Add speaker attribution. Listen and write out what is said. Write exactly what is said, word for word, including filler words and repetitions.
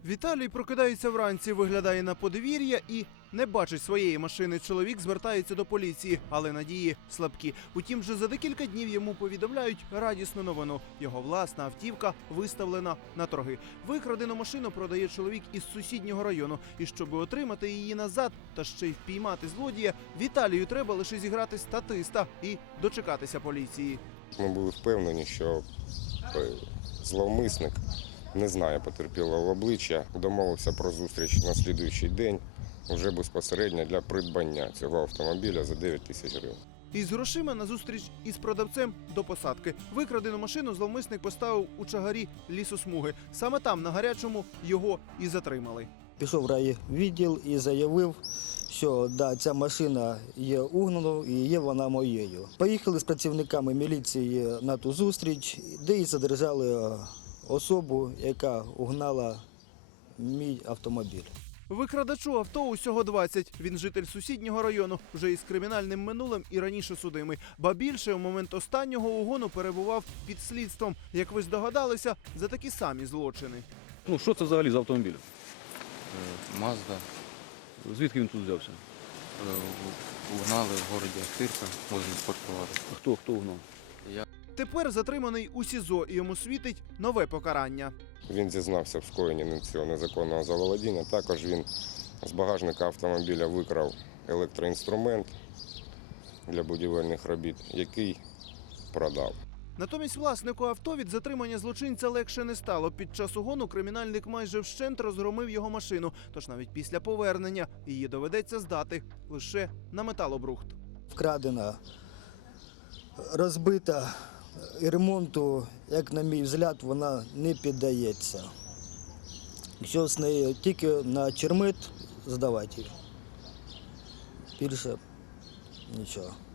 Speaker 1: Віталій прокидається вранці, виглядає на подвір'я і не бачить своєї машини. Чоловік звертається до поліції, але надії слабкі. Утім, вже за декілька днів йому повідомляють радісну новину. Його власна автівка виставлена на торги. Викрадену машину продає чоловік із сусіднього району. І щоб отримати її назад та ще й впіймати злодія, Віталію треба лише зіграти статиста і дочекатися поліції.
Speaker 2: Ми були впевнені, що зловмисник не знає потерпілого обличчя, домовився про зустріч на слідуючий день, вже безпосередньо для придбання цього автомобіля за дев'ять тисяч гривень.
Speaker 1: Із грошима на зустріч із продавцем до посадки. Викрадену машину зловмисник поставив у чагарі лісосмуги. Саме там, на гарячому, його і затримали.
Speaker 3: Пішов в райвідділ і заявив, що да, ця машина є угнаною і є вона моєю. Поїхали з працівниками міліції на ту зустріч, де і задержали особу, яка угнала мій автомобіль.
Speaker 1: Викрадачу авто усього двадцять. Він житель сусіднього району, вже із кримінальним минулим і раніше судимий. Ба більше, у момент останнього угону перебував під слідством. Як ви здогадалися, за такі самі злочини.
Speaker 4: Ну, що це взагалі за автомобіль?
Speaker 5: Мазда.
Speaker 4: Звідки він тут взявся?
Speaker 5: Угнали в городі Ахтирка, возле спортпроводу.
Speaker 4: А хто, хто угнав?
Speaker 1: Тепер затриманий у СІЗО, і йому світить нове покарання.
Speaker 2: Він зізнався в скоєнні цього незаконного заволодіння. Також він з багажника автомобіля викрав електроінструмент для будівельних робіт, який продав.
Speaker 1: Натомість власнику авто від затримання злочинця легше не стало. Під час угону кримінальник майже вщент розгромив його машину. Тож навіть після повернення її доведеться здати лише на металобрухт.
Speaker 3: Вкрадена, розбита і ремонту, як на мій взгляд, вона не піддається. Якщо з нею тільки на чермет здавати, більше нічого.